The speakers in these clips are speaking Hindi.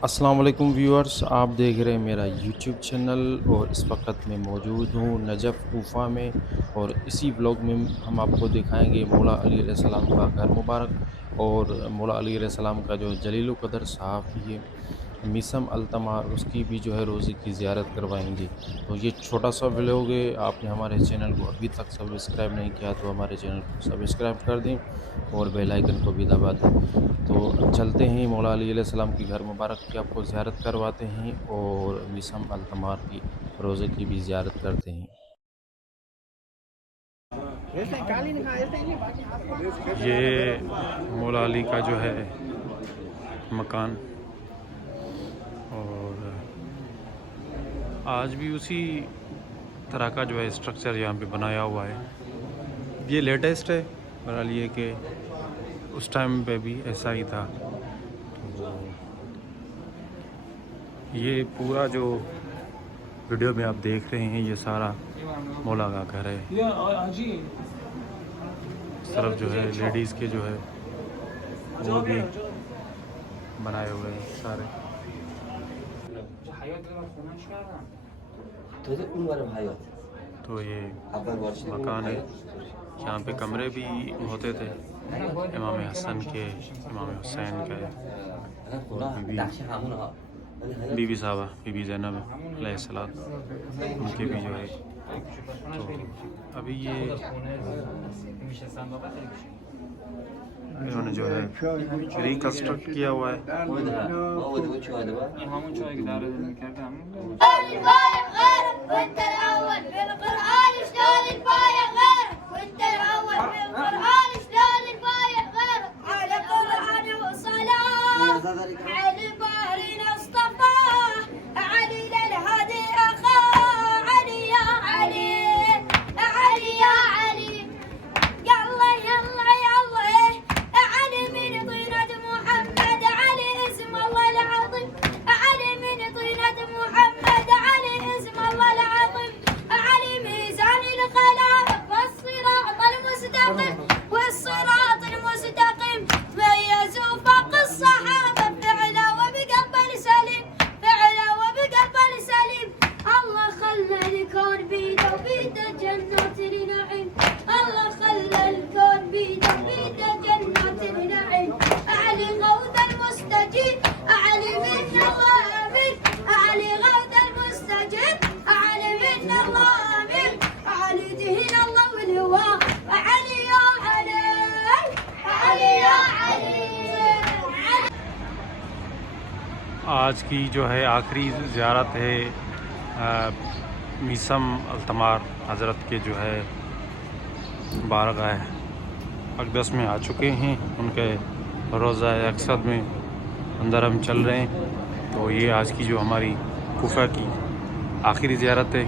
अस्सलाम वालेकुम व्यूअर्स, आप देख रहे हैं मेरा यूट्यूब चैनल और इस वक्त मैं मौजूद हूँ नजफ़ कोफा में। और इसी व्लॉग में हम आपको दिखाएंगे मौला अली अलैहिस्सलाम का घर मुबारक और मौला अली अलैहिस्सलाम का जो जलील क़दर सहाफ़ी है मीसम अल्तमार, उसकी भी जो है रोज़े की ज़ियारत करवाएंगे। तो ये छोटा सा व्लॉग है। आपने हमारे चैनल को अभी तक सब्सक्राइब नहीं किया तो हमारे चैनल को सब्सक्राइब कर दें और बेल आइकन को भी दबा दें। तो चलते हैं मौला अली अलैहिस्सलाम की घर मुबारक की आपको ज़ियारत करवाते हैं और मीसम अल्तमार की रोज़े की भी ज़ियारत करते हैं। ये मौला अली का जो है मकान, और आज भी उसी तरह का जो है स्ट्रक्चर यहाँ पे बनाया हुआ है। ये लेटेस्ट है, बहरहाल ये कि उस टाइम पे भी ऐसा ही था। तो ये पूरा जो वीडियो में आप देख रहे हैं ये सारा मौला का घर है। इस तरफ जो है लेडीज़ के जो है वो भी बनाए हुए हैं सारे। तो ये मकान है, यहाँ पे कमरे भी होते थे इमाम हसन के, इमाम हुसैन के और बीबी साहबा, बीबी ज़ैनब अलैहिस्सलाम, उनके भी जो है। तो अभी ये इन्होंने जो है रिकन्स्ट्रक्ट किया हुआ है। आज की जो है आखिरी ज़ियारत है मीसम अल्तमार हज़रत के जो है बारगाह अक़दस में आ चुके हैं। उनके रोज़ा अक़सा में अंदर हम चल रहे हैं। तो ये आज की जो हमारी कोफा की आखिरी ज़ियारत है।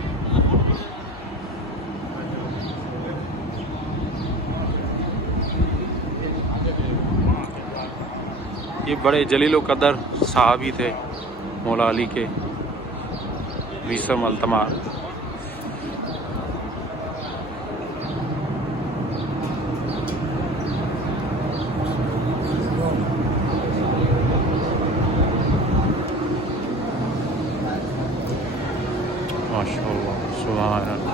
ये बड़े जलील क़दर सहाबी थे मौला अली के, मीसम अल्तमार। माशाअल्लाह, सुभान अल्लाह।